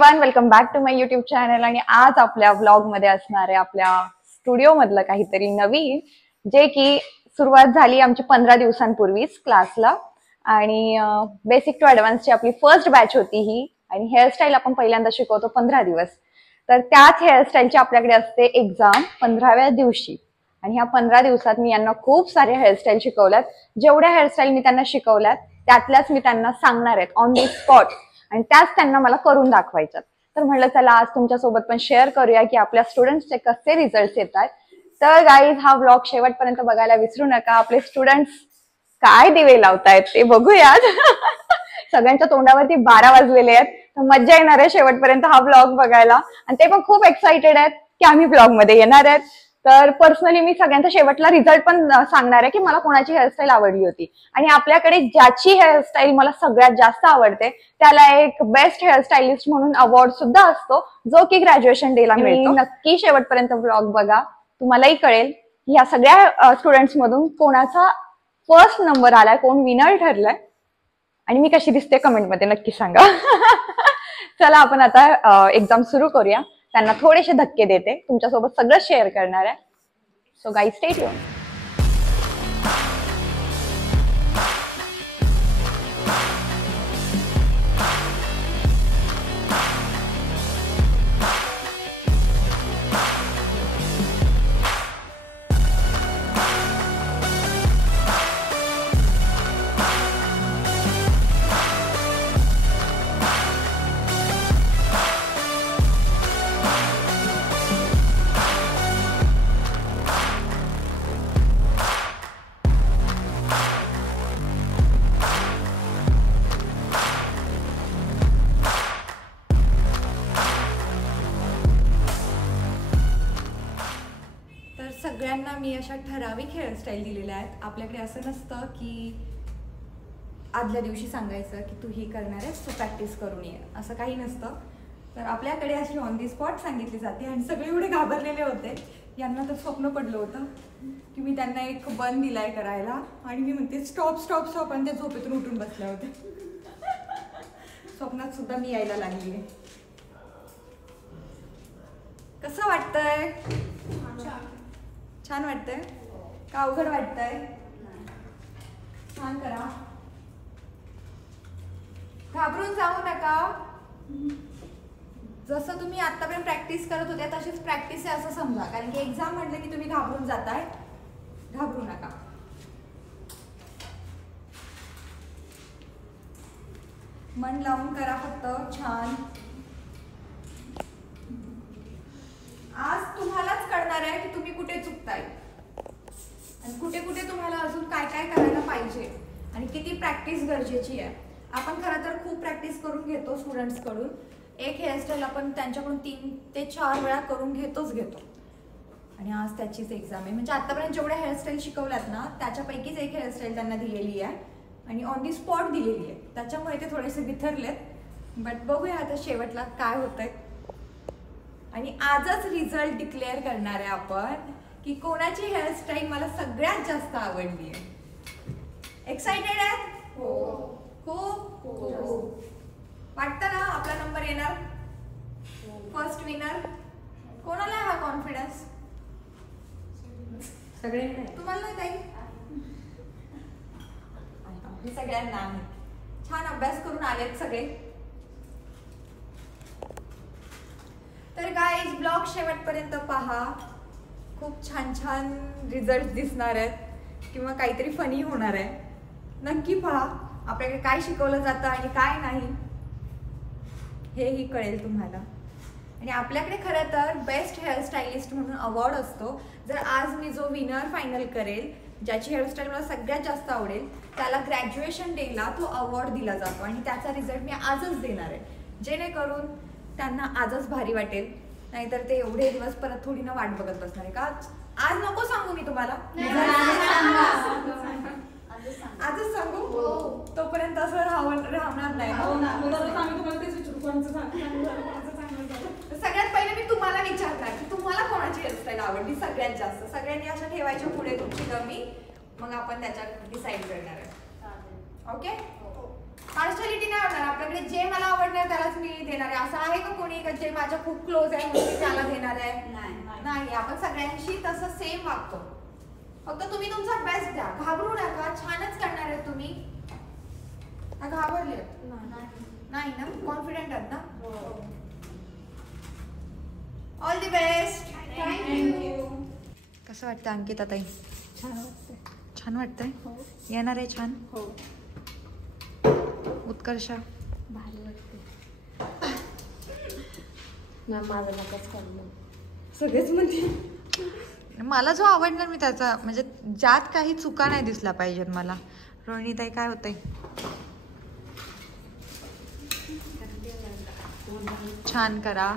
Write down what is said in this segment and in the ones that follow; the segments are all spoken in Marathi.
Everyone, welcome back to my YouTube channel. आणि आज आपल्या व्लॉग मध्ये असणार आहे आपल्या स्टुडिओ मधलं काहीतरी नवीन, जे की सुरुवात झाली आमची 15 दिवसांपूर्वीच क्लासला. आणि बेसिक टू ॲडव्हान्सची आपली फर्स्ट बॅच होती ही. आणि हेअरस्टाईल आपण पहिल्यांदा शिकवतो 15 दिवस. तर त्याच हेअरस्टाईलची आपल्याकडे असते एक्झाम 15व्या दिवशी. आणि ह्या 15 दिवसात मी यांना खूप सारे हेअरस्टाईल शिकवल्यात. जेवढ्या हेअरस्टाईल मी त्यांना शिकवल्यात त्यातल्याच मी त्यांना सांगणार आहेत ऑन दी स्पॉट, आणि त्याच त्यांना मला करून दाखवायच्यात. तर म्हटलं चला आज तुमच्यासोबत पण शेअर करूया की आपल्या स्टुडंट्सचे कसे रिझल्ट येतात. तर गाईज, हा व्लॉग शेवटपर्यंत बघायला विसरू नका. आपले स्टुडंट्स काय दिवे लावतायत ते बघूयात. सगळ्यांच्या तोंडावरती 12 वाजलेले आहेत, तर मज्जा येणार आहे शेवटपर्यंत हा व्लॉग बघायला. आणि ते पण खूप एक्साइटेड आहेत की आम्ही व्लॉग मध्ये येणार आहेत. तर पर्सनली मी सगळ्यांचा शेवटला रिझल्ट पण सांगणार आहे की मला कोणाची हेअरस्टाईल आवडली होती. आणि आपल्याकडे ज्याची हेअरस्टाईल मला सगळ्यात जास्त आवडते त्याला एक बेस्ट हेअरस्टाईलिस्ट म्हणून अवॉर्ड सुद्धा असतो, जो की ग्रॅज्युएशन डेला मिळतो. नक्की शेवटपर्यंत व्लॉग बघा, तुम्हालाही कळेल की या सगळ्या स्टुडंट्स मधून कोणाचा फर्स्ट नंबर आलाय, कोण विनर ठरलाय. आणि मी कशी दिसते कमेंटमध्ये नक्की सांगा. चला आपण आता एक्झाम सुरू करूया. त्यांना थोडेसे धक्के देते, तुमच्यासोबत सगळं शेअर करणार आहे. So guys, stay tune. सगळ्यांना मी अशा ठराविक हेअरस्टाईल दिलेल्या आहेत. आपल्याकडे असं नसतं की आदल्या दिवशी सांगायचं की तू ही करणार आहेस, तू प्रॅक्टिस करून ये, असं काही नसतं. तर आपल्याकडे अशी ऑन दी स्पॉट सांगितली जाते. आणि सगळे एवढे घाबरलेले होते, यांना तर स्वप्न पडलं होतं की मी त्यांना एक बन दिलाय करायला आणि मी म्हणते स्टॉप स्टॉप स्टॉप, आणि त्या झोपेतून उठून बसल्या होत्या. स्वप्नात सुद्धा मी यायला लागली आहे. कसं वाटतंय? छान वाटतंय का अवघड वाटतंय? छान करा, घाबरून जाऊ नका. जसं तुम्ही आतापर्यंत प्रॅक्टिस करत होते तशीच प्रॅक्टिस आहे असं समजा. कारण की एक्झाम म्हटलं की तुम्ही घाबरून जाताय. घाबरू नका. मन लावून करा फक्त. छान. आज तुम्हालाच कळणार आहे की तुम्ही कुठे चुकताय आणि कुठे कुठे तुम्हाला अजून काय काय करायला पाहिजे आणि किती प्रॅक्टिस गरजेची आहे. आपण खरं तर खूप प्रॅक्टिस करून घेतो स्टुडंट्स कडून. एक हेअरस्टाईल आपण त्यांच्याकडून 3 ते 4 वेळा करून घेतो. आणि आज त्याचीच एक्झाम आहे. म्हणजे आतापर्यंत जेवढ्या हेअरस्टाईल शिकवल्यात ना त्याच्यापैकीच एक हेअरस्टाईल त्यांना दिलेली आहे आणि ऑन दी स्पॉट दिलेली आहे. त्याच्यामुळे ते थोडेसे बिथरलेत. बट बघूया आता शेवटला काय होतंय. आणि आजच रिझल्ट डिक्लेअर करणार आहे आपण की कोणाची हेअरस्टाईल मला सगळ्यात जास्त आवडली आहे. एक्साइटेड आहेत? हो. खूप वाटतं ना आपला नंबर येणार, फर्स्ट विनर. कोणाला हा कॉन्फिडन्स? सगळे तुम्हाला नाही ताई? सगळ्यांना आहे. छान अभ्यास करून आलेत सगळे. तर गाईज, ब्लॉग शेवटपर्यंत पहा. खूप छान छान रिझल्ट दिसणार आहेत किंवा काहीतरी फनी होणार आहे. नक्की पहा. आपल्याकडे काय शिकवलं जातं आणि काय नाही हेही कळेल तुम्हाला. आणि आपल्याकडे खरं तर बेस्ट हेअरस्टाईलिस्ट म्हणून अवॉर्ड असतो. जर आज मी जो विनर फायनल करेल, ज्याची हेअरस्टाईल मला सगळ्यात जास्त आवडेल, त्याला ग्रॅज्युएशन डेला तो अवॉर्ड दिला जातो. आणि त्याचा रिझल्ट मी आजच देणार आहे, जेणेकरून त्यांना आजच भारी वाटेल. नाहीतर ते एवढे दिवस परत थोडी ना वाट बघत बसणार आहे. का आज नको सांगू मी तुम्हाला? आजच सांगू? तोपर्यंत असं राहणार नाही. सगळ्यात पहिले मी तुम्हाला विचारणार की तुम्हाला कोणाची हेअरस्टाईल आवडली सगळ्यात जास्त. सगळ्यांनी अशा ठेवायच्या पुढे तुमची कमी, मग आपण त्याच्यात डिसाईड करणार आहे. ओके? पार्शालिटी नाही होणार आपल्याकडे. जे मला आवडणार त्यालाच मी देणार आहे. असं आहे का कोणी का जे माझ्या खूप क्लोज आहे म्हणून त्याला देणार आहे? नाही. आपण सगळ्यांशी तसं सेम वागतो. फक्त तुम्ही तुमचा बेस्ट द्या, घाबरू नका. छानच करणार आहे तुम्ही. घाबरले नाही ना? कॉन्फिडेंट आहात ना? All the best. थँक्यू. कसं वाटतं अंकिता ताई? छान वाटतंय. येणार आहे छान. उत्कर्षा भारी वाटते. माझं नकाच काढलं. सगळेच म्हणते. मला जो आवडणार मी त्याचा म्हणजे ज्यात काही चुका नाही दिसला पाहिजेत मला. रोहिणी ताई काय होतंय? छान करा.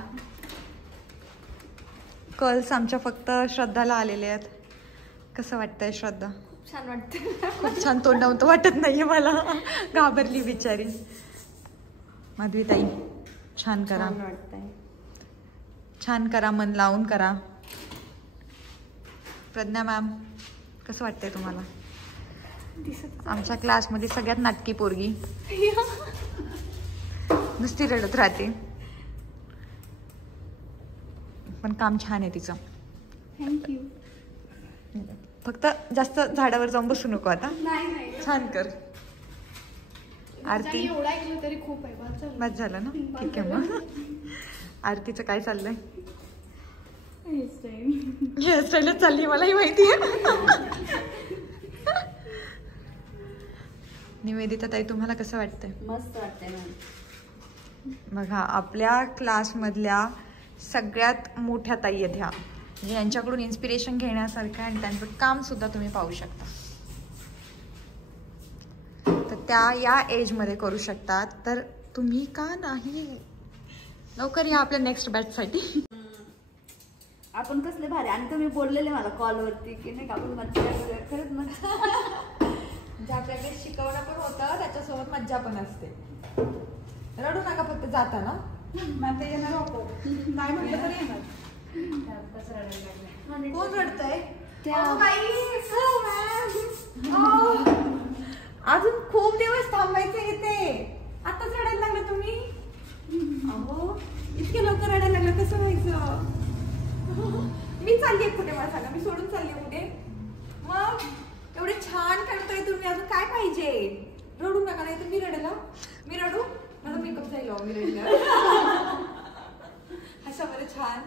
कर्ल्स आमच्या फक्त श्रद्धाला आलेले आहेत. कसं वाटतंय श्रद्धा? छान वाटते. खूप छान. तोंड नव्हतं वाटत नाहीये मला. घाबरली बिचारी. माधवी ताई छान करा. छान करा, मन लावून करा. प्रज्ञा मॅम कसं वाटतंय तुम्हाला? आमच्या क्लासमध्ये सगळ्यात नाटकी पोरगी. नुसती रडत राहते पण काम छान आहे तिचं. थँक्यू. फक्त जास्त झाडावर जाऊन बसू नको आता. नाही छान कर. आरती एवढा ऐकलं तरी खूप आहे. बस झालं ना? ठीक आहे मग. आरतीचं काय चाललंय? हेअरस्टाईलच चालली मलाही माहिती आहे. निवेदिता ताई तुम्हाला कसं वाटतंय? मस्त वाटतंय मॅम. बघा आपल्या क्लासमधल्या सगळ्यात मोठ्या ताई आहेत ह्या. म्हणजे यांच्याकडून इन्स्पिरेशन घेण्यासारखं आणि त्यांचं काम सुद्धा तुम्ही पाहू शकता. तर त्या या एजमध्ये करू शकतात तर तुम्ही का नाही? लवकर या आपल्या नेक्स्ट बॅचसाठी. आपण कसले भारी. आणि तुम्ही बोललेले मला कॉलवरती की नाही का आपण मज्जा खरंच मज्जा. जे आपल्याकडे शिकवणं पण होतं त्याच्यासोबत मज्जा पण असते. रडू नका फक्त जाताना. आता येणार होतो. नाही म्हटलं तरी येणार. कोण रडतंय? अजून खूप दिवस थांबायचं इथे. आताच रडायला लागलं तुम्ही? अहो इतके लवकर रडायला लागलं कसं व्हायचं? मी चालली कुठे मला सांगा. मी सोडून चालली कुठे? मग एवढे छान करताय तुम्ही. अजून काय पाहिजे? रडू नका नाही तर मी रडेल. मी रडू? माझा मेकअप जाईल मी रडल्यावर. असं बरं छान.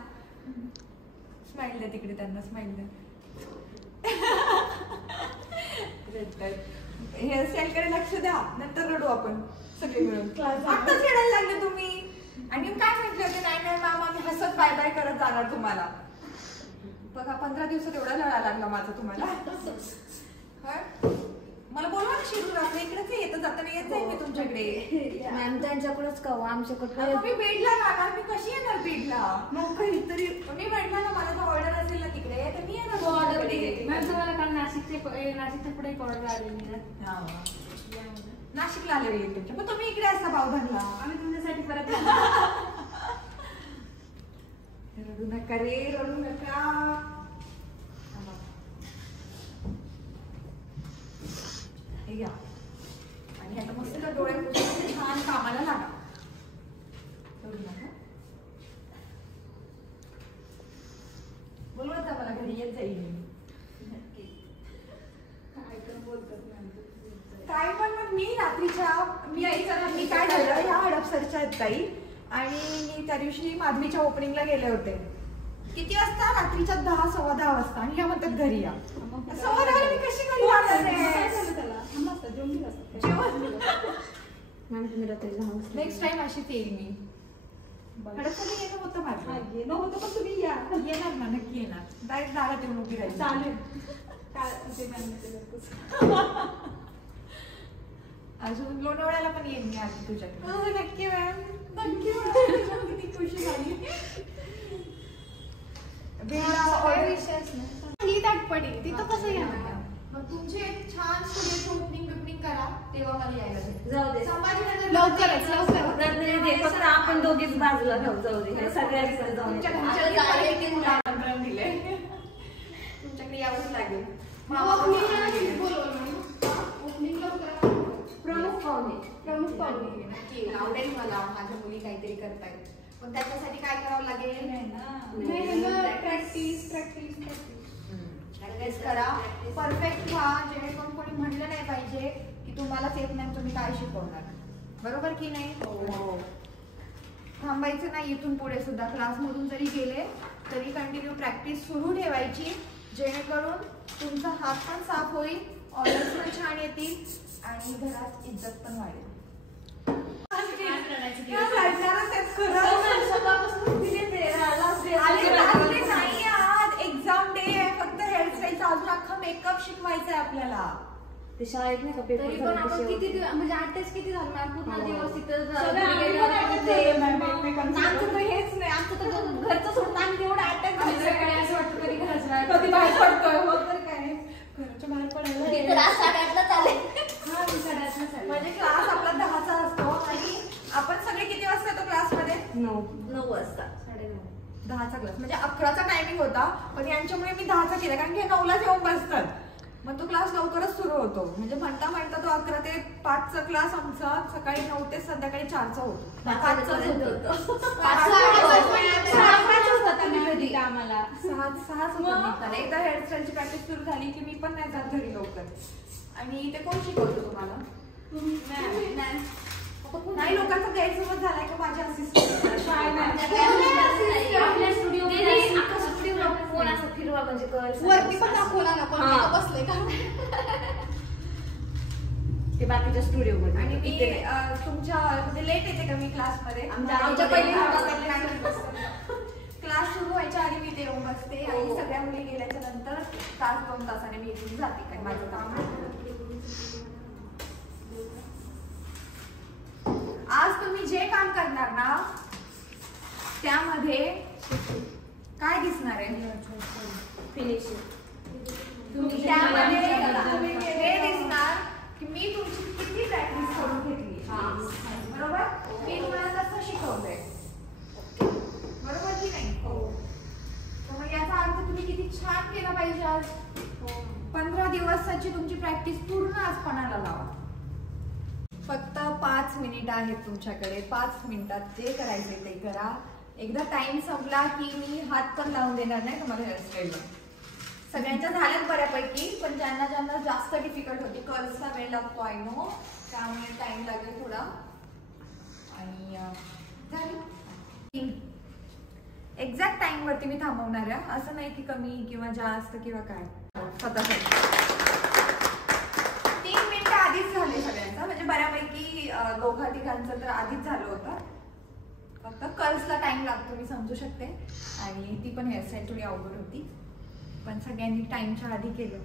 स्माइल द्या तिकडे त्यांना. स्माइल द्या. हेअरस्टाईलकडे लक्ष द्या. नंतर रडू आपण सगळे मिळून. आत्ताच रडायला लागले तुम्ही. आणि काय म्हटलं होते? नाही मॅम आम्ही हसत बाय बाय करत जाणार तुम्हाला. बघा 15 दिवसात एवढा लढा लागला माझा तुम्हाला. मला बोलवा ना शिरूर. आपल्या इकडेच येतं जाताना येत जाईल मी तुमच्याकडे. मॅम त्यांच्याकडेच कवा आमच्याकडे. मी बीडला राहणार. मी कशी येणार बीडला? मग काहीतरी मी म्हटलं ना मला जर ऑर्डर असेल ना तिकडे तर मी येणार. मॅम तुम्हाला काल नाशिकच्या पुढे एक ऑर्डर आलेली ना. नाशिकला आलेली तुमच्या. पण तुम्ही इकडे असता पावभाजीला. आम्ही तुमच्यासाठी परत रडू नका रे. रडू नका. हे घ्या. आणि आता मस्त डोळे छान कामाला लागा. रडू नका. बोलवत जा मला घरी येत जाईल. काय पण मग मी रात्रीच्या मी काय झालं ह्या हडपसरच्या आहेत ताई. आणि मी त्या दिवशी माधवीच्या ओपनिंगला गेले होते. किती वाजता? रात्रीच्या 10 सव्वा 10 वाजता. आणि ह्या म्हणतात घरी या. सव्वा 10 मी कशी घरी जाणार आहे? नेक्स्ट टाइम अशीच येईल मी. हडपसरला येणं होतं माझं. येणं होतं पण तुम्ही या. येणार ना नक्की येणार. डायरेक्ट दारात येऊन उभी राहील. चालेल. अजून लोणावळ्याला पण येईन मी आधी तुझ्याकडे. नक्की मॅम. नक्की मॅम. किती खुशी झाली. ही ताटपडी तिथं कसं येणार? तुमचे छान स्टुडिओची ओपनिंग बिपनिंग करा तेव्हा मला यायला जाऊ दे. संभाजीनगर लवकरच फक्त आपण दोघीच बाजूला राहू. जाऊ दे. सगळ्यांकडे जाऊ. तुमच्याकडे यावंच लागेल. प्रमुख प्रमुख पाहुणे नक्की आवडेल मला, माझ्या मुली काहीतरी करतायत, पण त्याच्यासाठी काय करावं लागेल? प्रॅक्टिस प्रॅक्टिस करा, परफेक्ट व्हा, जेणेकरून कोणी म्हणलं नाही पाहिजे की तुम्हालाच येत नाही, तुम्ही काय शिकवणार. बरोबर की नाही? हो. थांबायचं नाही, इथून पुढे सुद्धा क्लासमधून जरी गेले तरी कंटिन्यू प्रॅक्टिस सुरू ठेवायची, जेणेकरून तुमचा हात पण साफ होईल, ऑर्डर्स पण छान येतील आणि घरात इज्जत पण वाढेल. एक्झाम डे आहे, फक्त हेअरस्टाईल, अजून अख्खा मेकअप शिकवायचा आहे आपल्याला. ते शाळेत नाही का पेपर किती म्हणजे अटॅच किती झालं मॅम पूर्ण दिवस तिथं आमचं तर हेच नाही, आमचं तर घरचं सोडून आम्ही तेवढं अटॅच झालं असं वाटतं कधी घराच्या बाहेर कधी बाहेर पडतोय, हो तर काय घराच्या बाहेर पडायला म्हणजे क्लास आपला 10चा असतो आणि आपण सगळे किती वाजता येतो क्लासमध्ये? 9 वाजता 9:30 10चा क्लास म्हणजे 11चा टायमिंग होता, पण यांच्यामुळे मी 10चा केला कारण की हे 9लाच येऊन बसतात, मग तो क्लास लवकरच सुरू होतो. म्हणजे म्हणता म्हणता तो 11 ते 5चा क्लास आमचा सकाळी 9 ते संध्याकाळी 4चा होतो. 5चा आम्हाला 6 एकदा हेअरस्टाईलची प्रॅक्टिस सुरू झाली की मी पण नाही जात घरी लवकर. आणि ते कोण शिकवतो तुम्हाला? नाही, लोकांचा गैरसमज झालाय की माझ्या असिस्टंट वरती पण दाखवला ना कोण बसले का ते बाकीच्या स्टुडिओ मध्ये. आणि मी तुमच्या म्हणजे लेट येते का मी क्लासमध्ये? आमच्या पहिली क्लास सुरू व्हायच्या आधी मी ते येऊन बसते आणि सगळ्या मुली गेल्याच्या नंतर 1-2 तासाने मी इथून जाते, काय माझं काम. आज तुम्ही जे काम करणार ना त्यामध्ये काय दिसणार आहे? फिनिशिंग. त्यामध्ये हे दिसणार की मी तुमची किती प्रॅक्टिस करून घेतली, बरोबर? मी तुम्हाला कसं शिकवलंय, बरोबर की नाही? तर मग याचा अर्थ तुम्ही किती छान केला पाहिजे आज. 15 दिवसाची तुमची प्रॅक्टिस पूर्ण आज पणाला लावा. फक्त 5 मिनिट आहेत तुमच्याकडे, 5 मिनिटात जे करायचे ते करा. एकदा टाइम संपला की मी हात पण लावून देणार नाही तुम्हाला हेअरस्टाईलला. सगळ्यांच्या झाल्यात बऱ्यापैकी, पण ज्यांना ज्यांना जास्त डिफिकल्ट होती, कर्ल्सचा वेळ लागतो आय नो, त्यामुळे टाइम लागेल थोडा. आणि झाली एक्झॅक्ट टाइम वरती मी थांबवणार आहे, असं नाही की कमी किंवा जास्त किंवा काय. स्वतःसाठी 3 मिनिटं आधीच झाले सगळ्यांचा, म्हणजे बऱ्यापैकी 2-3 तर आधीच झालं होतं. फक्त कर्ल्सला टाइम लागतो मी समजू शकते, आणि ती पण हेअरस्टाईल थोडी अवघड होती, पण सगळ्यांनी टाइमच्या आधी केलं.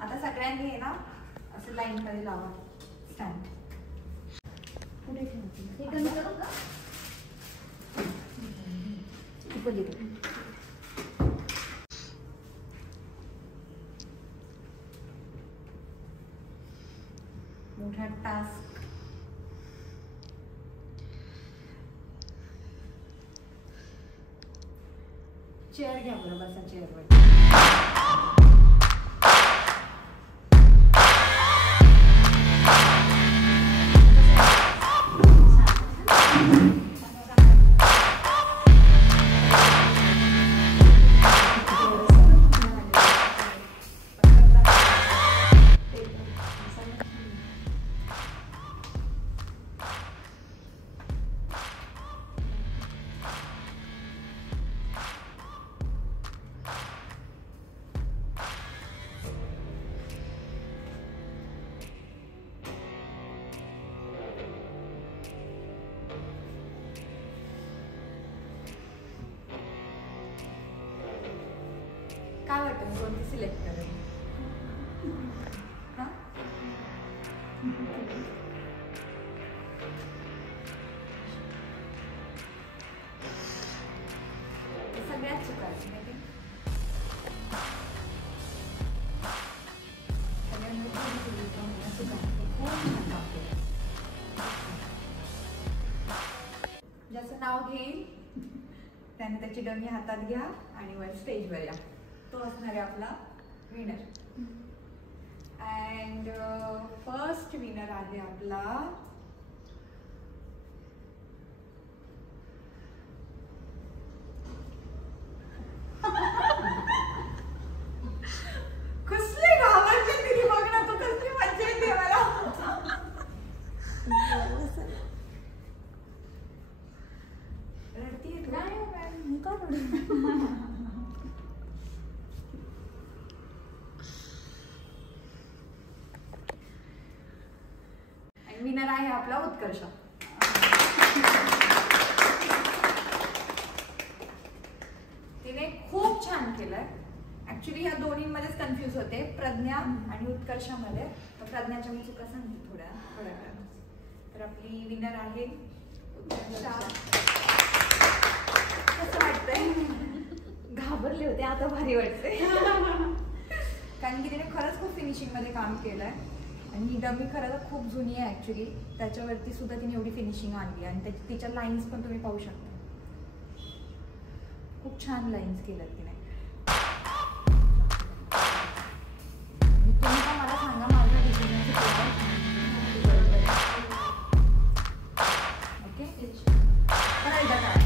आता सगळ्यांनी हे ना असं लाईन मध्ये लावा. स्टँड पुढे मोठा टास्क. चेअर घ्या बरं, बसा चेअरवर. काय वाटतं मी कोणती सिलेक्ट करेल? सगळ्यात चुकायचं माहिती, ज्याचं नाव घेईल त्याने त्याची डमी हातात घ्या आणि वर स्टेजवर या. तो असणार आहे आपला विनर. अँड फर्स्ट विनर आहे आपला कसले गावाचे तिने बघ ना तू कसली मज्जा येते मला रडती नाही का विनर आहे आपला उत्कर्ष. तिने खूप छान केलंय. ऍक्च्युली ह्या दोन्हीमध्येच कन्फ्युज होते, प्रज्ञा आणि उत्कर्षामध्ये. तर प्रज्ञाच्या मी चुका सांगते थोड्या वेळानं. तर आपली विनर आहे उत्कर्षा. कसं वाटतंय? घाबरले होते, आता भारी वाटते. कारण की तिने खरंच खूप फिनिशिंग मध्ये काम केलंय आणि डमी खरं तर खूप जुनी आहे ऍक्च्युली. त्याच्यावरती सुद्धा तिने एवढी फिनिशिंग आणली आणि तिच्या लाईन्स पण तुम्ही पाहू शकता. खूप छान लाईन्स केल्यात तिने. तुम्ही पण मला सांगा माझ्या डिसिजन ओके एकदा काय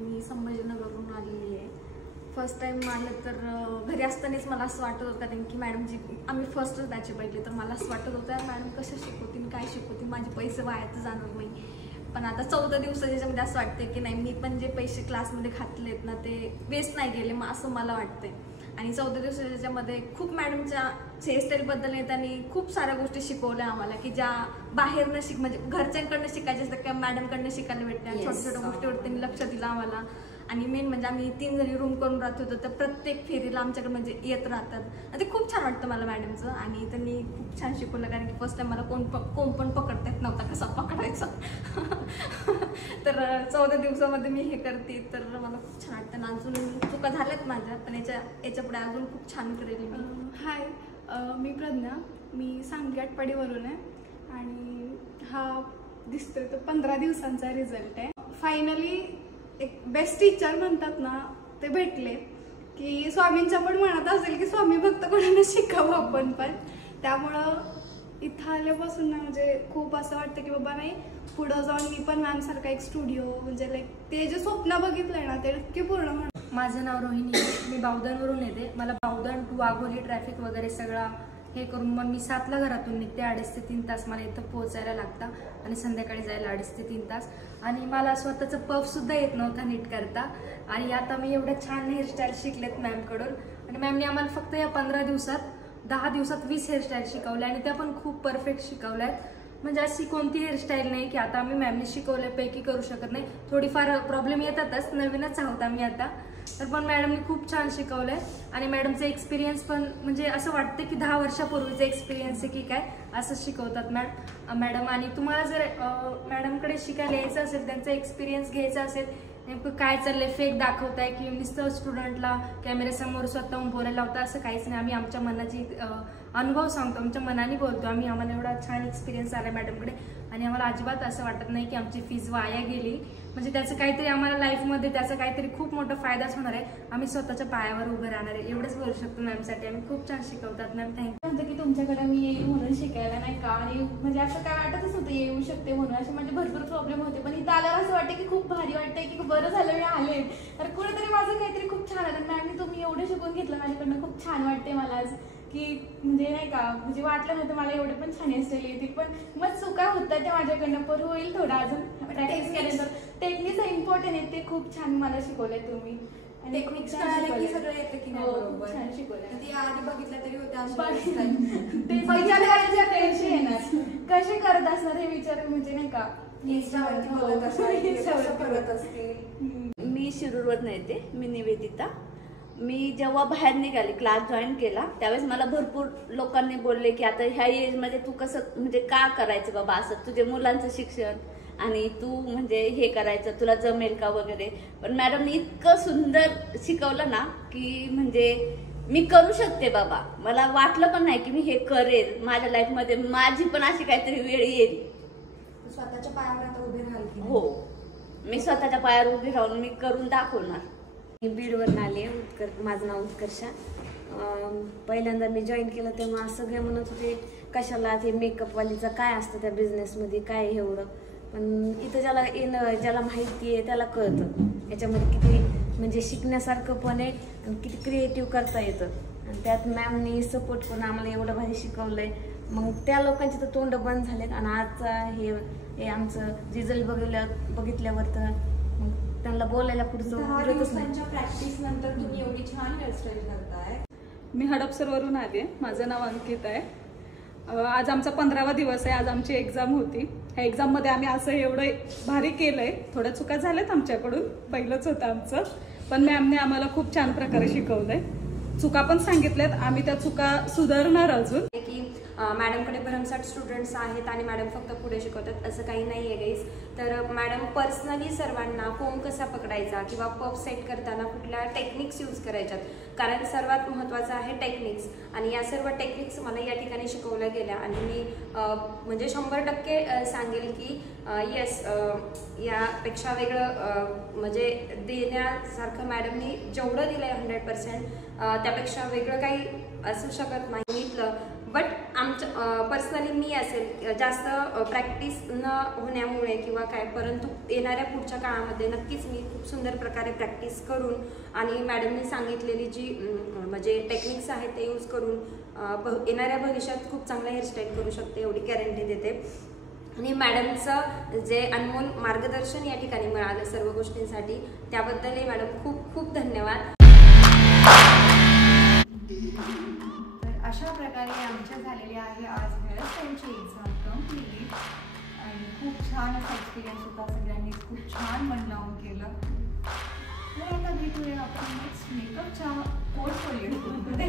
मी संभाजीनगरवरून आलेली आहे. फर्स्ट टाइम आलं तर घरी असतानाच मला असं वाटत होतं, कारण की मॅडमची आम्ही फर्स्टच बॅच बघितली, तर मला असं वाटत होतं मॅडम कशा शिकवतील, काय शिकवतील, माझे पैसे वाया तर जाणार नाही. पण आता 14 दिवसाच्या याच्यामध्ये असं वाटतं की नाही, मी पण जे पैसे क्लासमध्ये घातलेत ना ते वेस्ट नाही गेले, मग असं मला वाटतंय. आणि 14 दिवसाच्या याच्यामध्ये खूप मॅडमच्या हेअरस्टाईलबद्दल नाही, त्यांनी खूप साऱ्या गोष्टी शिकवल्या आम्हाला की ज्या बाहेरनं म्हणजे घरच्यांकडनं शिकायच्या असतात किंवा मॅडमकडनं शिकायला भेटल्या. छोट्या छोट्या गोष्टीवर त्यांनी लक्ष दिलं आम्हाला. आणि मेन म्हणजे आम्ही 3 जणी रूम करून राहत होतो, तर प्रत्येक फेरीला आमच्याकडे म्हणजे येत राहतात. ते खूप छान वाटतं मला मॅडमचं. आणि त्यांनी खूप छान शिकवलं, कारण की फर्स्ट टाइम मला कोण पण पकडता येत नव्हता कसा पकडायचा. तर 14 दिवसामध्ये मी हे करते, तर मला खूप छान वाटतं. आणि अजून चुका झाल्यात माझ्या, पण याच्या पुढे अजून खूप छान करेल मी. हाय, मी प्रज्ञा, मी सांगली आटपाडीवरून आहे. आणि हा दिसतोय तो 15 दिवसांचा रिझल्ट आहे. फायनली एक बेस्ट टीचर म्हणतात ना, ते भेटले. की स्वामींच्या पण मनात असेल की स्वामी भक्त कोणाला शिकावं आपण पण. त्यामुळं इथं आल्यापासून ना म्हणजे खूप असं वाटतं की बाबा नाही, पुढं जाऊन मी पण मॅमसारखा एक स्टुडिओ म्हणजे लाईक ते जे स्वप्न बघितलंय ना ते नक्की पूर्ण होणार. माझं नाव रोहिणी आहे. मी बावधनवरून येते. मला बावधन टू वाघोली ट्रॅफिक वगैरे सगळा हे करून मग मी 7ला घरातून निघते. 2.5 ते 3 तास मला इथं पोहोचायला लागतं आणि संध्याकाळी जायला 2.5 ते 3 तास. आणि मला स्वतःचं पफसुद्धा येत नव्हता नीट करता. आणि आता मी एवढं छान हेअरस्टाईल शिकलेत मॅमकडून. आणि मॅमने आम्हाला फक्त या 15 दिवसात 10 दिवसात 20 हेअरस्टाईल शिकवल्या आणि त्या पण खूप परफेक्ट शिकवल्या आहेत. म्हणजे अशी कोणती हेअरस्टाईल नाही की आता आम्ही मॅमने शिकवल्यापैकी करू शकत नाही. थोडीफार प्रॉब्लेम येतातच, नवीनच आहोत आम्ही आता. तर पण मॅडमने खूप छान शिकवलंय. आणि मॅडमचा एक्सपिरियन्स पण म्हणजे असं वाटतं की 10 वर्षापूर्वीचा एक्सपिरियन्स आहे की काय, असं शिकवतात मॅडम. आणि तुम्हाला जर मॅडमकडे शिकायला यायचं असेल, त्यांचा एक्सपिरियन्स घ्यायचा असेल, नेमकं काय चाललंय, फेक दाखवताय की नुसतं स्टुडंटला कॅमेऱ्यासमोर स्वतःहून बोलायला होता, असं काहीच नाही. आम्ही आमच्या मनाची अनुभव सांगतो, आमच्या मनाने बोलतो. आम्हाला एवढा छान एक्सपिरियन्स आला मॅडमकडे. आणि आम्हाला अजिबात असं वाटत नाही की आमची फीज वाया गेली. म्हणजे त्याचं काहीतरी आम्हाला लाईफमध्ये त्याचा काहीतरी खूप मोठा फायदाच होणार आहे. आम्ही स्वतःच्या पायावर उभं राहणार आहे, एवढंच बोलू शकतो मॅमसाठी. आम्ही खूप छान शिकवतात मॅम. थँक्यू. म्हणते की तुमच्याकडे मी येईल म्हणून शिकायला नाही का, आणि म्हणजे असं काय वाटतच होतं येऊ शकते म्हणून. असे म्हणजे भरपूर प्रॉब्लेम होते, पण इथं आल्यावर असं वाटतं की खूप भारी वाटतंय की बरं झालं मी आले. तर कुठेतरी माझं काहीतरी खूप छान आलं. मॅमनी तुम्ही एवढं शिकून घेतलं माझ्याकडनं, खूप छान वाटते मला आज. की म्हणजे नाही का, म्हणजे वाटलं नव्हतं मला एवढे पण छान हेअरस्टाईल येतील. पण मग चुका होतात त्या माझ्याकडनं, पण होईल थोडं अजून प्रॅक्टिस केल्यानंतर. टेक्निक्स इम्पॉर्टंट आहे, ते खूप छान मला शिकवलंय तुम्ही. टेक्निक्स कळालं की सगळं येतं की नाही. खूप छान शिकवलंय. ती आधी बघितलं तरी होत्या टेन्शन येणार, कसे करत असणार हे विचार, म्हणजे नाही का इंस्टावरती बघत असतील. मी शिरूरवरून येते. मी निवेदिता. मी जेव्हा बाहेर निघाले, क्लास जॉईन केला, त्यावेळेस मला भरपूर लोकांनी बोलले की आता ह्या एजमध्ये तू कसं म्हणजे का करायचं बाबा असं, तुझे मुलांचं शिक्षण आणि तू म्हणजे हे करायचं, तुला जमेल का वगैरे. पण मॅडमने इतकं सुंदर शिकवलं ना की म्हणजे मी करू शकते बाबा. मला वाटलं पण नाही की मी हे करेल माझ्या लाईफमध्ये. माझी पण अशी काहीतरी वेळ येईल. स्वतःच्या पायावर आता उभे राहाल की? हो, मी स्वतःच्या पायावर उभी राहून मी करून दाखवणार. मी बीडवरून आले. माझं नाव उत्कर्षा. पहिल्यांदा मी जॉईन केलं तेव्हा सगळे म्हणत होते कशाला ते मेकअपवालीचं काय असतं त्या बिझनेसमध्ये, काय एवढं. पण इथं ज्याला माहिती आहे त्याला कळतं याच्यामध्ये किती म्हणजे शिकण्यासारखं पण आहे आणि किती क्रिएटिव्ह करता येतं. आणि त्यात मॅमनी सपोर्ट करून आम्हाला एवढं भारी शिकवलंय. मग त्या लोकांची तर तोंड बंद झालेत. आणि आज हे आमचं रिझल्ट बघितल्यावर तर मग त्यांना बोलायला पुढचं पुरतच नाही. प्रॅक्टिस नंतर तुम्ही एवढी छान हेअरस्टाईल करताय. मी हडपसरवरून आले. माझं नाव अंकित आहे. आज आमचा 15वा दिवस आहे. आज आमची एक्झाम होती. ह्या एक्झाममध्ये आम्ही असं एवढं भारी केलंय. थोड्या चुका झाल्यात आमच्याकडून, पहिलंच होतं आमचं. पण मॅमने आम्हाला खूप छान प्रकारे शिकवलंय. चुका पण सांगितल्यात, आम्ही त्या चुका सुधारणार अजून. की मॅडमकडे भरमसाठ स्टुडंट्स आहेत आणि मॅडम फक्त पुढे शिकवतात असं काही नाही आहे गाईज. तर मॅडम पर्सनली सर्वांना कोंब कसा पकडायचा किंवा पफ सेट करताना कुठल्या टेक्निक्स यूज करायच्यात, कारण सर्वात महत्त्वाचं आहे टेक्निक्स. आणि या सर्व टेक्निक्स मला या ठिकाणी शिकवल्या गेल्या. आणि मी म्हणजे 100% सांगेल की येस, यापेक्षा वेगळं म्हणजे देण्यासारखं मॅडमनी जेवढं दिलं आहे 100% त्यापेक्षा वेगळं काही असू शकत नाही इथलं. बट आमचं पर्सनली मी असेल जास्त प्रॅक्टिस न होण्यामुळे किंवा काय, परंतु येणाऱ्या पुढच्या काळामध्ये नक्कीच मी खूप सुंदर प्रकारे प्रॅक्टिस करून आणि मॅडमने सांगितलेली जी म्हणजे टेक्निक्स आहेत ते यूज करून येणाऱ्या भविष्यात खूप चांगला हेअरस्टाईल करू शकते एवढी गॅरंटी देते. आणि मॅडमचं जे अनमोल मार्गदर्शन या ठिकाणी मिळालं सर्व गोष्टींसाठी त्याबद्दलही मॅडम खूप खूप धन्यवाद. अशा प्रकारे आमच्या झालेली आहे आज हेअरस्टाईलची एक्झाम कम्प्लीट. आणि खूप छान असा एक्सपिरियन्स होता. सगळ्यांनी खूप छान मन लावून केलं. तर आता भेटूया आपण नेक्स्ट मेकअपच्या पोर्टफोलिओमध्ये.